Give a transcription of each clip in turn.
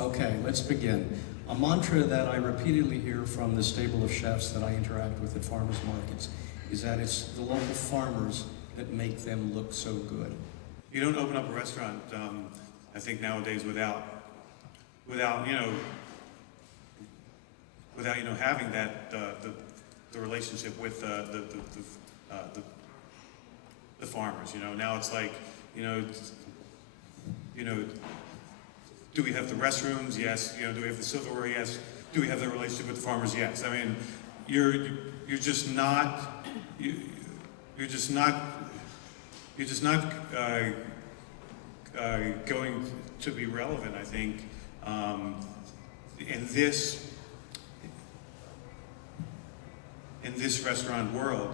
Okay, let's begin. A mantra that I repeatedly hear from the stable of chefs that I interact with at farmers markets is that it's the local farmers that make them look so good. You don't open up a restaurant, I think nowadays without having that the relationship with the farmers. Now it's like do we have the restrooms? Yes. Do we have the silverware? Yes. Do we have the relationship with the farmers? Yes. I mean, you're just not going to be relevant, I think, in this restaurant world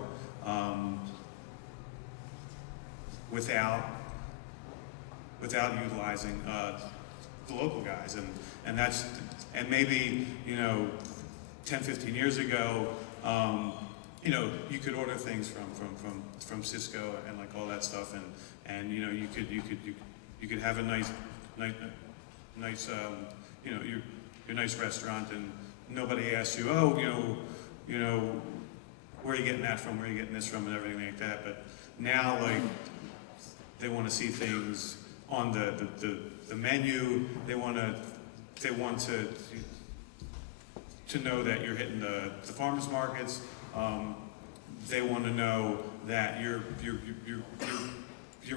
without utilizing the local guys, and maybe 10-15 years ago, you could order things from Cisco and like all that stuff, and you could have a nice your nice restaurant, and nobody asks you, where are you getting that from, where are you getting this from, and everything like that. But now, like, they want to see things on the menu. They want to know that you're hitting the farmers markets. They want to know that you're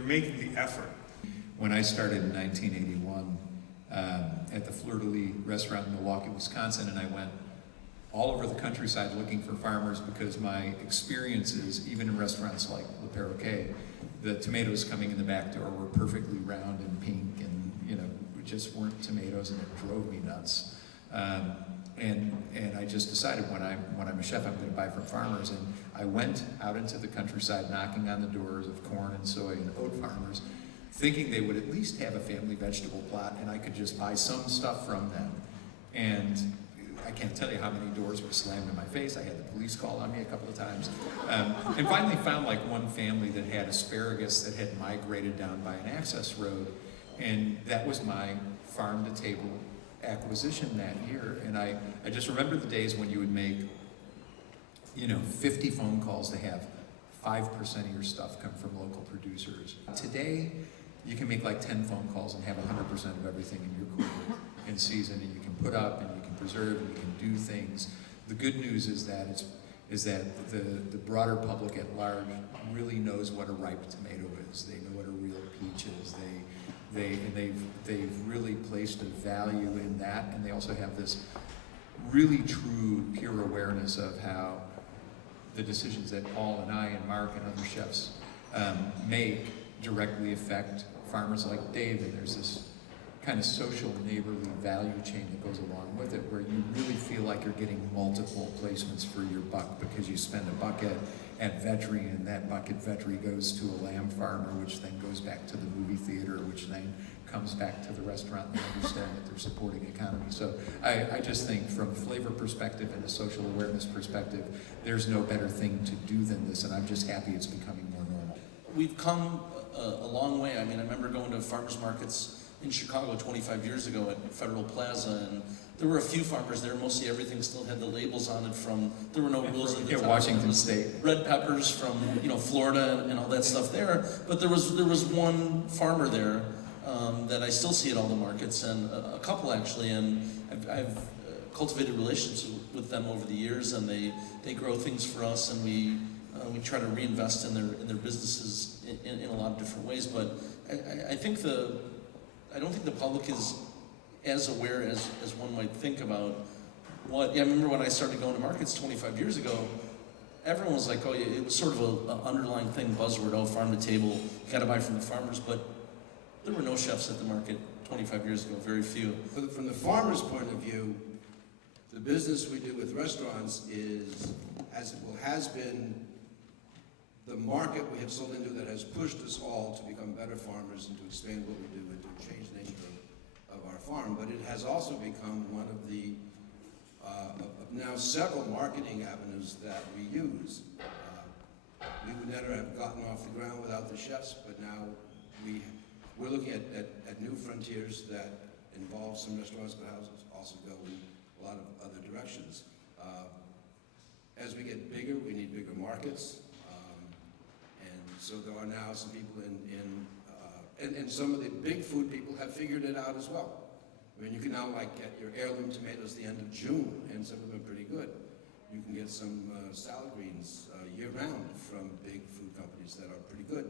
making the effort. When I started in 1981 at the Fleur de Lis restaurant in Milwaukee, Wisconsin, and I went all over the countryside looking for farmers because my experiences, even in restaurants like Le Perroquet, the tomatoes coming in the back door were perfectly round and pink, and just weren't tomatoes, and it drove me nuts. And I just decided when I'm a chef, I'm going to buy from farmers. And I went out into the countryside, knocking on the doors of corn and soy and oat farmers, thinking they would at least have a family vegetable plot, and I could just buy some stuff from them. And I can't tell you how many doors were slammed in my face. I had the police call on me a couple of times. And finally found like one family that had asparagus that had migrated down by an access road. And that was my farm-to-table acquisition that year. And I just remember the days when you would make 50 phone calls to have 5% of your stuff come from local producers. Today, you can make like 10 phone calls and have 100% of everything in your cooler in season, and you can put up and you can preserve and you can do things. The good news is that the broader public at large really knows what a ripe tomato is. They know what a real peach is. They've really placed a value in that, and they also have this really true, pure awareness of how the decisions that Paul and I and Mark and other chefs make directly affect farmers like Dave, and there's this kind of social, neighborly value chain that goes along with it, where you really feel like you're getting multiple placements for your buck, because you spend a bucket at Vetri, and that bucket Vetri goes to a lamb farmer, which then goes back to the movie theater, which then comes back to the restaurant, and they understand that they're supporting economy. So I just think from a flavor perspective and a social awareness perspective, there's no better thing to do than this, and I'm just happy it's becoming more normal. We've come a long way. I mean, I remember going to farmers markets in Chicago 25 years ago at Federal Plaza, and there were a few farmers there. Mostly everything still had the labels on it from, there were no rules at the time. Washington State. Red peppers from, Florida and all that stuff there. But there was one farmer there that I still see at all the markets, and a couple actually, and I've cultivated relationships with them over the years, and they grow things for us, and we try to reinvest in their businesses in a lot of different ways. But I don't think the public is as aware as one might think about what. Yeah, I remember when I started going to markets 25 years ago, everyone was like, oh, yeah, it was sort of an underlying thing, buzzword, oh, farm to table, you gotta buy from the farmers, but there were no chefs at the market 25 years ago, very few. From the farmer's point of view, the business we do with restaurants has been the market we have sold into that has pushed us all to become better farmers and to expand what we do and to change the nature of our farm. But it has also become one of the now several marketing avenues that we use. We would never have gotten off the ground without the chefs, but now we we're looking at new frontiers that involve some restaurants, but also go in a lot of other directions. As we get bigger, we need bigger markets. And so there are now some people and some of the big food people have figured it out as well. I mean, you can now like get your heirloom tomatoes the end of June, and some of them are pretty good. You can get some salad greens year-round from big food companies that are pretty good.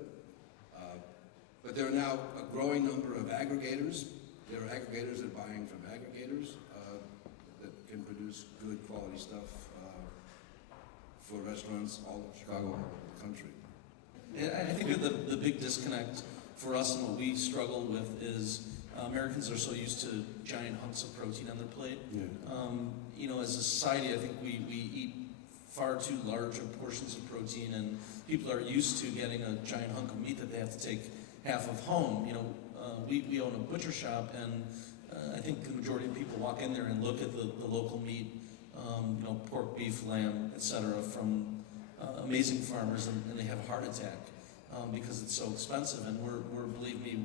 But there are now a growing number of aggregators. There are aggregators that are buying from aggregators that can produce good quality stuff for restaurants all over Chicago, all over the country. And I think that the big disconnect for us and what we struggle with is Americans are so used to giant hunks of protein on their plate. Yeah. You know, as a society, I think we eat far too large of portions of protein, and people are used to getting a giant hunk of meat that they have to take half of home. You know, we own a butcher shop, and I think the majority of people walk in there and look at the local meat, you know, pork, beef, lamb, etc., from amazing farmers, and they have a heart attack because it's so expensive. And believe me,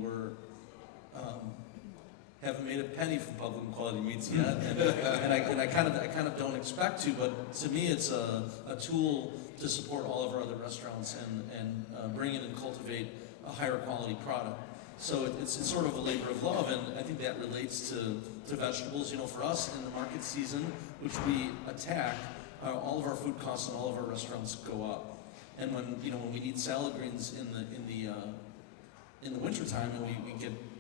haven't made a penny from public and quality meats yet, and I kind of don't expect to. But to me, it's a tool to support all of our other restaurants and bring in and cultivate a higher quality product. So it's sort of a labor of love, and I think that relates to vegetables. You know, for us in the market season, which we attack, all of our food costs and all of our restaurants go up. And when we need salad greens in the wintertime, and we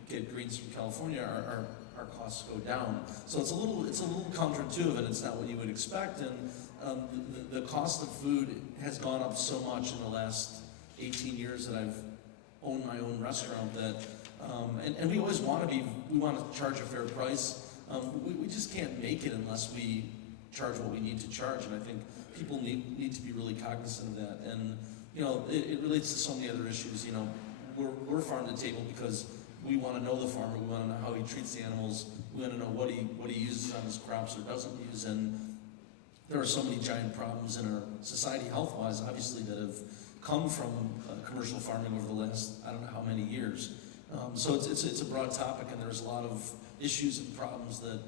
get greens from California, our costs go down. So it's a little counterintuitive, and it's not what you would expect. And the cost of food has gone up so much in the last 18 years that I've owned my own restaurant that, and we always want to charge a fair price. We just can't make it unless we charge what we need to charge, and I think people need to be really cognizant of that. And you know, it relates to so many other issues. You know, we're farm to table because we want to know the farmer. We want to know how he treats the animals. We want to know what he uses on his crops or doesn't use. And there are so many giant problems in our society, health-wise, obviously, that have come from commercial farming over the last I don't know how many years. So it's a broad topic, and there's a lot of issues and problems that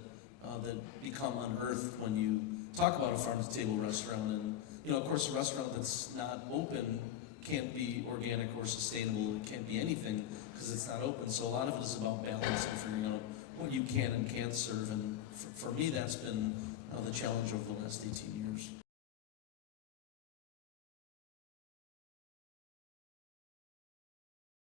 become unearthed when you talk about a farm-to-table restaurant. And you know, of course, a restaurant that's not open can't be organic or sustainable. It can't be anything because it's not open. So a lot of it is about balance and figuring out what you can and can't serve. And for me, that's been the challenge over the last 18 years.